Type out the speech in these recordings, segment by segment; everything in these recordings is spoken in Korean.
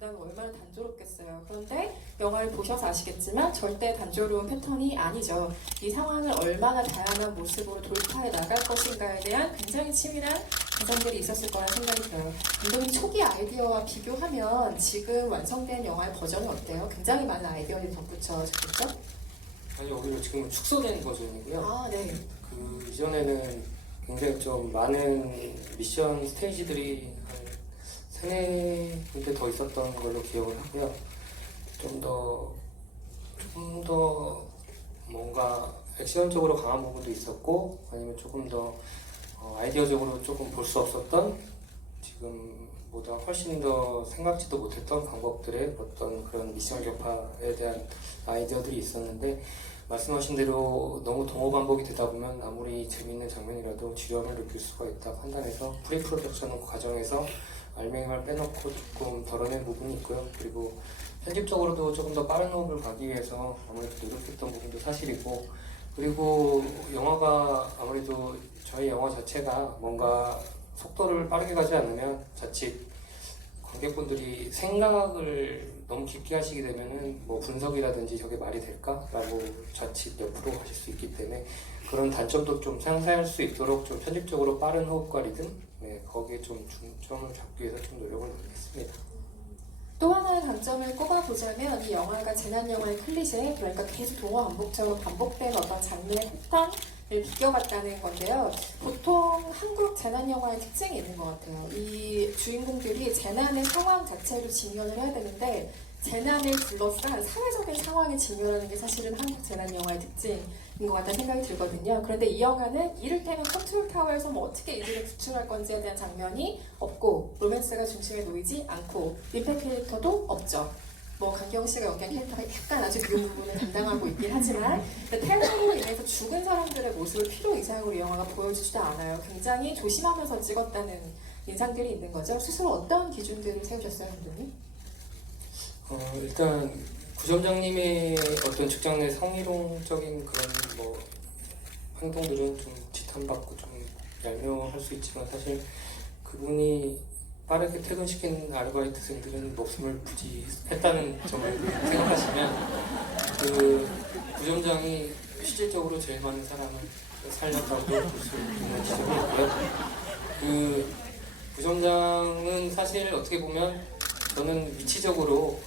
문화가 얼마나 단조롭겠어요. 그런데 영화를 보셔서 아시겠지만 절대 단조로운 패턴이 아니죠. 이 상황을 얼마나 다양한 모습으로 돌파해 나갈 것인가에 대한 굉장히 치밀한 구상들이 있었을 거라 생각이 들어요. 감독님 초기 아이디어와 비교하면 지금 완성된 영화의 버전은 어때요? 굉장히 많은 아이디어들이 덧붙여졌겠죠? 아니, 오히려 지금은 축소된 버전이고요. 아, 네. 그 이전에는 굉장히 좀 많은 미션 스테이지들이 한 세네 군데 더 있었던 걸로 기억을 하고요. 좀 더 뭔가 액션적으로 강한 부분도 있었고, 아니면 조금 더 아이디어적으로 조금 볼 수 없었던, 지금보다 훨씬 더 생각지도 못했던 방법들의 어떤 그런 미션 격파에 대한 아이디어들이 있었는데, 말씀하신 대로 너무 동호 반복이 되다 보면 아무리 재미있는 장면이라도 지루함을 느낄 수가 있다고 판단해서 프리 프로덕션 과정에서 알맹이만 빼놓고 조금 덜어낸 부분이 있고요. 그리고 편집적으로도 조금 더 빠른 호흡을 가기 위해서 아무래도 노력했던 부분도 사실이고, 그리고 영화가 아무래도 저희 영화 자체가 뭔가 속도를 빠르게 가지 않으면 자칫 관객분들이 생각을 너무 깊게 하시게 되면은 뭐 분석이라든지 저게 말이 될까라고 자칫 옆으로 가실 수 있기 때문에 그런 단점도 좀 상쇄할 수 있도록 좀 편집적으로 빠른 호흡과 리듬, 거기에 좀 중점을 잡기 위해서 좀 노력을 많이 했습니다. 또 하나의 강점을 꼽아보자면 이 영화가 재난영화의 클리셰, 그러니까 계속 동화 반복처럼 반복되는 어떤 장르의 패턴을 비껴봤다는 건데요. 보통 한국 재난영화의 특징이 있는 것 같아요. 이 주인공들이 재난의 상황 자체로 직면을 해야 되는데 재난을 둘러싼 사회적인 상황에 직면하는 게 사실은 한국 재난영화의 특징인 것 같다는 생각이 들거든요. 그런데 이 영화는 이를테면 컨트롤 타워에서 뭐 어떻게 이들을 구출할 건지에 대한 장면이 없고 로맨스가 중심에 놓이지 않고 민폐 캐릭터도 없죠. 뭐 강경 씨가 연기한 캐릭터가 약간 아주 그 부분을 담당하고 있긴 하지만 테러로 인해서 죽은 사람들의 모습을 필요 이상으로 이 영화가 보여주지도 않아요. 굉장히 조심하면서 찍었다는 인상들이 있는 거죠. 스스로 어떤 기준들을 세우셨어요, 감독님? 일단 구점장님의 어떤 직장 내 성희롱적인 그런 뭐 행동들은 좀 지탄받고 좀 얄미워할 수 있지만 사실 그분이 빠르게 퇴근시킨 아르바이트생들은 목숨을 부지했다는 점을 생각하시면 그 구점장이 실질적으로 제일 많은 사람을 살렸다고 볼 수 있는 지점이 있고요. 그 구점장은 사실 어떻게 보면 저는 위치적으로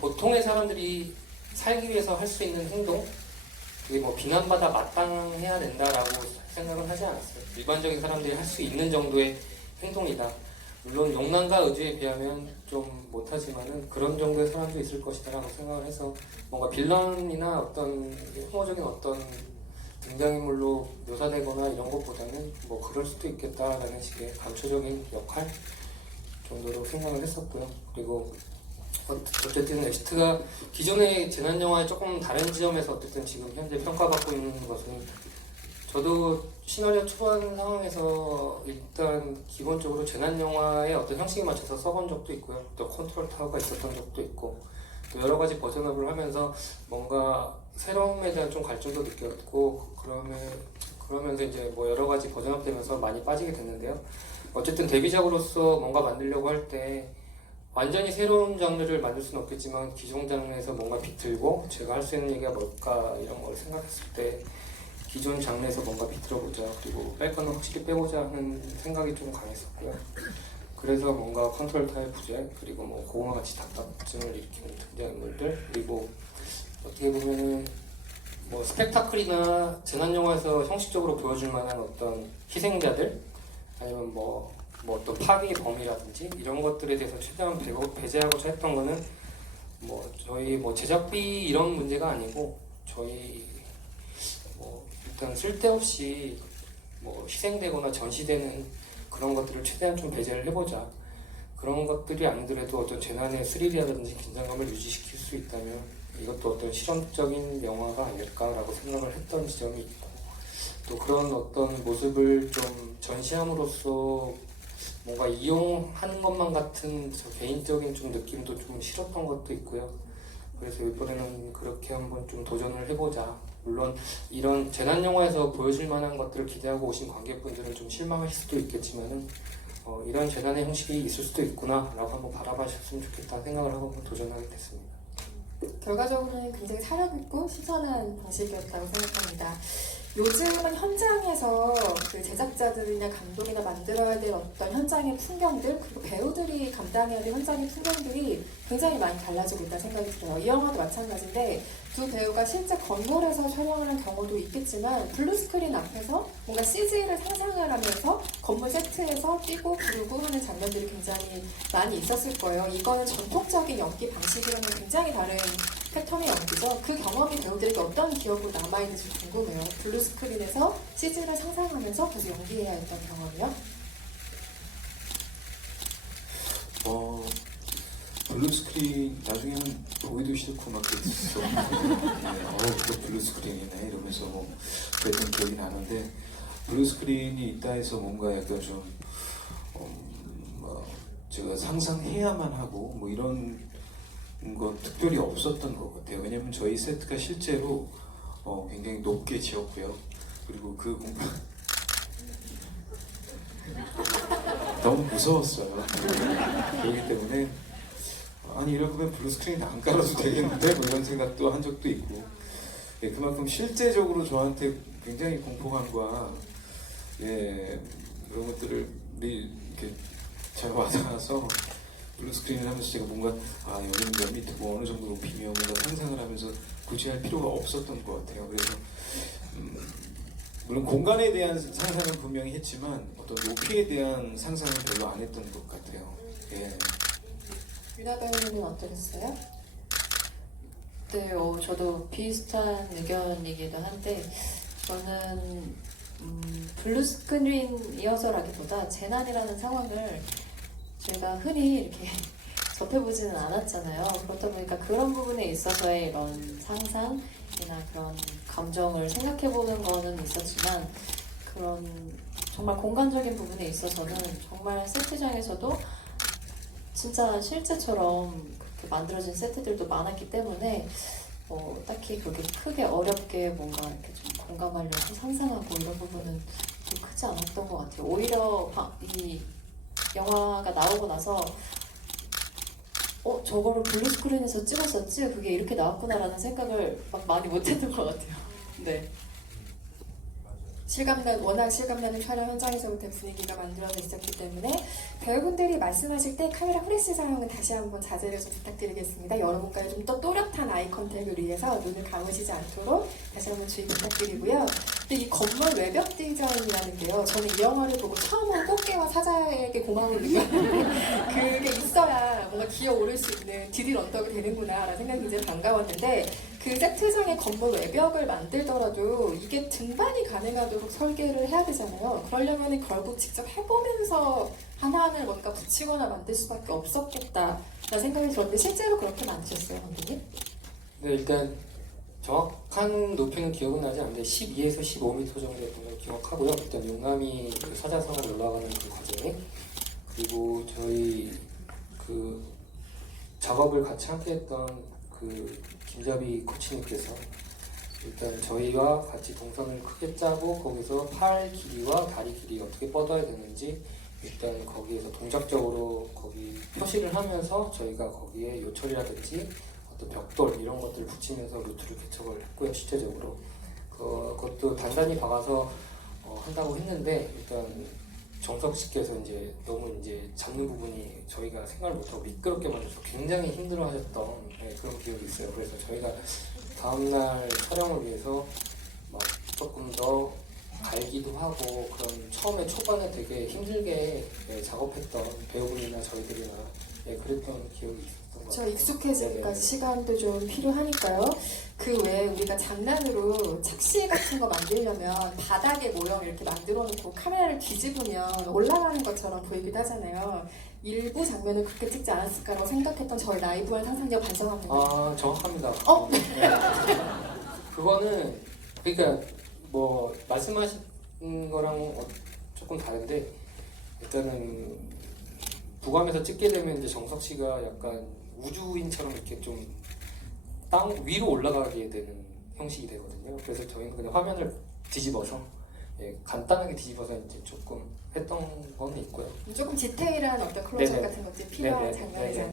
보통의 사람들이 살기 위해서 할 수 있는 행동, 그게 뭐 비난받아 마땅해야 된다라고 생각은 하지 않았어요. 일반적인 사람들이 할 수 있는 정도의 행동이다. 물론 욕망과 의지에 비하면 좀 못하지만은 그런 정도의 사람도 있을 것이다라고 생각을 해서 뭔가 빌런이나 어떤 혐오적인 어떤 등장인물로 묘사되거나 이런 것보다는 뭐 그럴 수도 있겠다라는 식의 감초적인 역할 정도로 생각을 했었고요. 그리고 어쨌든 엑스트가 기존의 재난영화의 조금 다른 지점에서 어쨌든 지금 현재 평가받고 있는 것은 저도 시나리오 초반 상황에서 일단 기본적으로 재난영화의 어떤 형식에 맞춰서 써본 적도 있고요. 또 컨트롤 타워가 있었던 적도 있고 또 여러 가지 버전업을 하면서 뭔가 새로움에 대한 좀 갈증도 느꼈고 그러면서 이제 뭐 여러 가지 버전업 되면서 많이 빠지게 됐는데요. 어쨌든 데뷔작으로서 뭔가 만들려고 할 때 완전히 새로운 장르를 만들 수는 없겠지만 기존 장르에서 뭔가 비틀고 제가 할 수 있는 얘기가 뭘까 이런 걸 생각했을 때 기존 장르에서 뭔가 비틀어보자, 그리고 뺄 거는 확실히 빼보자 하는 생각이 좀 강했었고요. 그래서 뭔가 컨트롤 타입 부재, 그리고 뭐 고구마같이 답답증을 일으키는 등장인물들, 그리고 어떻게 보면은 뭐 스펙타클이나 재난영화에서 형식적으로 보여줄 만한 어떤 희생자들, 아니면 뭐 어떤 파괴의 범위라든지 이런 것들에 대해서 최대한 배제하고자 했던 거는 뭐 저희 뭐 제작비 이런 문제가 아니고 저희 뭐 일단 쓸데없이 뭐 희생되거나 전시되는 그런 것들을 최대한 좀 배제를 해보자. 그런 것들이 아니더라도 어떤 재난의 스릴이라든지 긴장감을 유지시킬 수 있다면 이것도 어떤 실험적인 영화가 아닐까라고 생각을 했던 지점이 있고, 또 그런 어떤 모습을 좀 전시함으로써 뭔가 이용하는 것만 같은 저 개인적인 좀 느낌도 좀 싫었던 것도 있고요. 그래서 이번에는 그렇게 한번 좀 도전을 해보자. 물론 이런 재난 영화에서 보여줄 만한 것들을 기대하고 오신 관객분들은 좀 실망할 수도 있겠지만은 이런 재단의 형식이 있을 수도 있구나라고 한번 바라봐주셨으면 좋겠다 생각을 하고 한번 도전하게 됐습니다. 결과적으로는 굉장히 사력 있고 신선한 방식이었다고 생각합니다. 요즘은 현장에서 그 제작자들이나 감독이나 만들어야 될 어떤 현장의 풍경들, 그리고 배우들이 감당해야 될 현장의 풍경들이 굉장히 많이 달라지고 있다는 생각이 들어요. 이 영화도 마찬가지인데 두 배우가 실제 건물에서 촬영을 한 경우도 있겠지만 블루스크린 앞에서 뭔가 CG를 상상을 하면서 건물 세트에서 뛰고 부르고 하는 장면들이 굉장히 많이 있었을 거예요. 이거는 전통적인 연기 방식이랑은 굉장히 다른 패턴의 연기죠. 그 경험이 배우들에게 어떤 기억으로 남아있는지 궁금해요. 블루스크린에서 CG를 상상하면서 계속 연기해야 했던 경험이요? 블루스크린 나중에는 보기도 싫고 막 그랬었어. 또 블루스크린이네 이러면서 뭐 그랬던 기억이 나는데 블루스크린이 있다 해서 뭔가 약간 좀 제가 상상해야만 하고 뭐 이런 건 특별히 없었던 것 같아요. 왜냐면 저희 세트가 실제로 굉장히 높게 지었고요. 그리고 그 공간 너무 무서웠어요. 그렇기 때문에 아니 이럴 거면 블루스크린 안 깔아도 되겠는데 뭐 이런 생각도 한 적도 있고 그만큼 실제적으로 저한테 굉장히 공포감과 그런 것들을 이렇게 잘 와닿아서 블루스크린을 하면서 제가 뭔가 여기는 몇 미터고 어느 정도 높이며 뭔가 상상을 하면서 굳이 할 필요가 없었던 것 같아요. 그래서 물론 공간에 대한 상상은 분명히 했지만 어떤 높이에 대한 상상은 별로 안 했던 것 같아요. 유나 배우님은 어떠셨어요? 네, 저도 비슷한 의견이기도 한데 저는 블루스크린이어서라기보다 재난이라는 상황을 제가 흔히 이렇게 접해보지는 않았잖아요. 그렇다 보니까 그런 부분에 있어서의 이런 상상이나 그런 감정을 생각해보는 거는 있었지만 그런 정말 공간적인 부분에 있어서는 정말 세트장에서도 진짜 실제처럼 그렇게 만들어진 세트들도 많았기 때문에 딱히 그렇게 크게 어렵게 뭔가 이렇게 좀 공감하려고 상상하고 이런 부분은 좀 크지 않았던 것 같아요. 오히려 이 영화가 나오고 나서 저거를 블루스크린에서 찍었었지? 그게 이렇게 나왔구나라는 생각을 막 많이 못했던 것 같아요. 네. 워낙 실감나는 촬영 현장에서부터 분위기가 만들어져 있었기 때문에 배우분들이 말씀하실 때 카메라 후레쉬 사용은 다시 한번 자제를 좀 부탁드리겠습니다. 여러분과의 좀 더 또렷한 아이 컨택을 위해서 눈을 감으시지 않도록 다시 한번 주의 부탁드리고요. 근데 이 건물 외벽 디자인이라는 게요. 저는 이 영화를 보고 처음으로 꽃게와 사자에게 고마움을 느꼈는데 그게 있어야 뭔가 기어오를 수 있는 디딜 언덕이 되는구나 라는 생각이 이제 반가웠는데 그 세트장의 건물 외벽을 만들더라도 이게 등반이 가능하도록 설계를 해야 되잖아요. 그러려면 결국 직접 해보면서 하나하나를 뭔가 붙이거나 만들 수밖에 없었겠다라는 생각이 들었는데 실제로 그렇게 만드셨어요, 감독님? 네, 일단 정확한 높이는 기억은 나지 않는데 12에서 15m 정도였던 걸 기억하고요. 일단 용남이 그 사자성을 올라가는 그 과정에 그리고 저희 그 작업을 같이 함께 했던 그 김자비 코치님께서 일단 저희와 같이 동선을 크게 짜고 거기서 팔 길이와 다리 길이 어떻게 뻗어야 되는지 일단 거기에서 동작적으로 거기 표시를 하면서 저희가 거기에 요철이라든지 어떤 벽돌 이런 것들을 붙이면서 루트를 개척을 했고요. 실제적으로 그것도 단단히 박아서 한다고 했는데 일단 정석 씨께서 이제 너무 이제 잡는 부분이 저희가 생각을 못하고 미끄럽게 만들어서 굉장히 힘들어하셨던 그런 기억이 있어요. 그래서 저희가 다음날 촬영을 위해서 막 조금 더 갈기도 하고 그런 처음에 초반에 되게 힘들게 작업했던 배우분이나 저희들이나 그랬던 기억이 있었던 것 저 같아요. 익숙해지기까지 시간도 좀 필요하니까요. 그 외에 우리가 장난으로 착시 같은 거 만들려면 바닥에 모형 이렇게 만들어 놓고 카메라를 뒤집으면 올라가는 것처럼 보이기도 하잖아요. 일부 장면을 그렇게 찍지 않았을까라고 생각했던 저의 나이브한 상상력 반성합니다. 정확합니다. 어? 네. 그거는 그러니까 뭐 말씀하신 거랑 조금 다른데 일단은 부감에서 찍게 되면 이제 정석 씨가 약간 우주인처럼 이렇게 좀 땅 위로 올라가게 되는 형식이 되거든요. 그래서 저희는 그냥 화면을 뒤집어서 예, 간단하게 뒤집어서 이제 조금 했던 건 있고요. 조금 디테일한 어떤 클로즈업 네네. 같은 것들이 필요한 네네. 장면이잖아요.